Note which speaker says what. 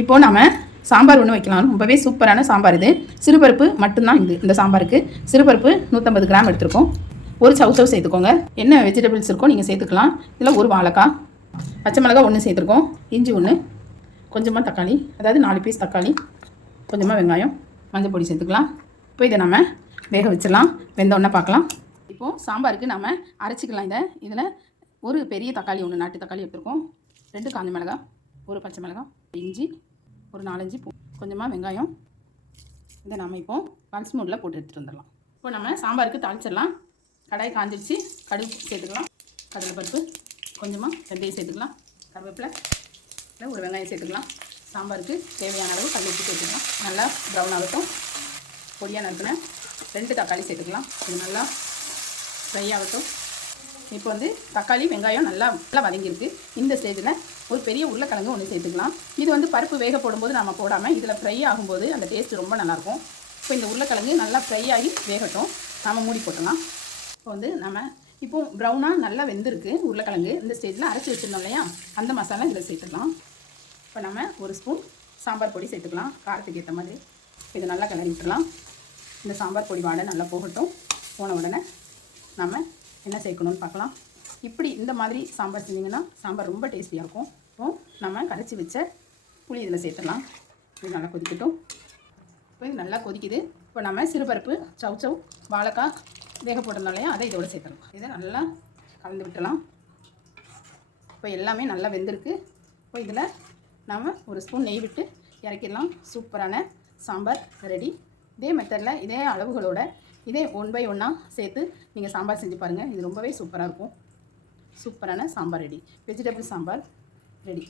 Speaker 1: இப்போது நம்ம சாம்பார் ஒன்று வைக்கலாம். ரொம்பவே சூப்பரான சாம்பார் இது. சிறுபருப்பு மட்டும்தான் இது இந்த சாம்பாருக்கு. சிறுபருப்பு நூற்றம்பது கிராம் எடுத்திருக்கோம். ஒரு சவு சவு சேர்த்துக்கோங்க. என்ன வெஜிடபிள்ஸ் இருக்கோ நீங்கள் சேர்த்துக்கலாம். இதில் ஒரு வாழைக்காய் பச்சை மிளகாய் ஒன்று சேர்த்துருக்கோம். இஞ்சி ஒன்று கொஞ்சமாக தக்காளி அதாவது நாலு பீஸ் தக்காளி கொஞ்சமாக வெங்காயம் மஞ்சள் பொடி சேர்த்துக்கலாம். இப்போ இதை நம்ம வேக வச்சிடலாம். வெந்தோடனே பார்க்கலாம். இப்போது சாம்பாருக்கு நம்ம அரைச்சிக்கலாம் இதை. இதில் ஒரு பெரிய தக்காளி ஒன்று நாட்டு தக்காளி எடுத்துருக்கோம். ரெண்டு காஞ்ச மிளகாய் ஒரு பச்சை மிளகாய் இஞ்சி ஒரு நாலஞ்சு பூ கொஞ்சமாக வெங்காயம். இதை நம்ம இப்போ பல்ஸ் மூடில் போட்டு எடுத்துகிட்டு வந்துடலாம். இப்போ நம்ம சாம்பாருக்கு தாளிச்சிடலாம். கடாய் காஞ்சிடுச்சு கடுகு சேர்த்துக்கலாம். கடலைப்பருப்பு கொஞ்சமாக வெந்தயம் சேர்த்துக்கலாம். கருவேப்பிலை இல்லை ஒரு வெங்காயம் சேர்த்துக்கலாம். சாம்பாருக்கு தேவையான அளவு கல் சேர்த்துக்கலாம். நல்லா ப்ரௌன் ஆகட்டும். பொடியாக நறுக்கின ரெண்டு தக்காளி சேர்த்துக்கலாம். இது நல்லா ஃப்ரை ஆகட்டும். இப்போ வந்து தக்காளி வெங்காயம் நல்லா நல்லா வதங்கியிருக்கு. இந்த ஸ்டேஜில் ஒரு பெரிய உருளைக்கிழங்கு ஒன்று சேர்த்துக்கலாம். இது வந்து பருப்பு வேக போடும்போது நம்ம போடாமல் இதில் ஃப்ரை ஆகும்போது அந்த டேஸ்ட் ரொம்ப நல்லாயிருக்கும். இப்போ இந்த உருளைக்கிழங்கு நல்லா ஃப்ரை ஆகி வேகட்டும். நாம் மூடி போட்டலாம் இப்போ வந்து நம்ம இப்போ ப்ரௌனாக நல்லா வெந்திருக்கு உருளைக்கிழங்கு. இந்த ஸ்டேஜில் அரைச்சி வச்சிருந்தோம் இல்லையா? அந்த மசாலா இதில் சேர்த்துக்கலாம். இப்போ நம்ம ஒரு ஸ்பூன் சாம்பார் பொடி சேர்த்துக்கலாம். காரத்துக்கு ஏற்ற மாதிரி. இது நல்லா கிளறி விட்டுறலாம் இந்த சாம்பார் பொடி வாடை நல்லா போகட்டும். போன உடனே நம்ம என்ன சேர்க்கணும்னு பார்க்கலாம். இப்படி இந்த மாதிரி சாம்பார் செஞ்சிங்கன்னா சாம்பார் ரொம்ப டேஸ்டியாக இருக்கும். இப்போ நம்ம கரைச்சி வச்ச புளி இதில் சேர்த்துடலாம். இது நல்லா கொதிக்கட்டும். இப்போ இது நல்லா கொதிக்குது. இப்போ நம்ம சிறுபருப்பு சவு சவு வாழைக்காய் வேக போட்டிருந்தோம் இல்லையா? அதை இதோட சேர்த்துடலாம். இதை நல்லா கலந்து விட்டலாம் இப்போ எல்லாமே நல்லா வெந்திருக்கு. இப்போ இதில் நாம் ஒரு ஸ்பூன் நெய் விட்டு இறக்கிடலாம். சூப்பரான சாம்பார் ரெடி. இதே மெத்தடில் இதே அளவுகளோட இதே ஒன் பை ஒன்னாக சேர்த்து நீங்கள் சாம்பார் செஞ்சு பாருங்கள் இது ரொம்பவே சூப்பராக இருக்கும். சூப்பரான sambar ready. Vegetable sambar ready.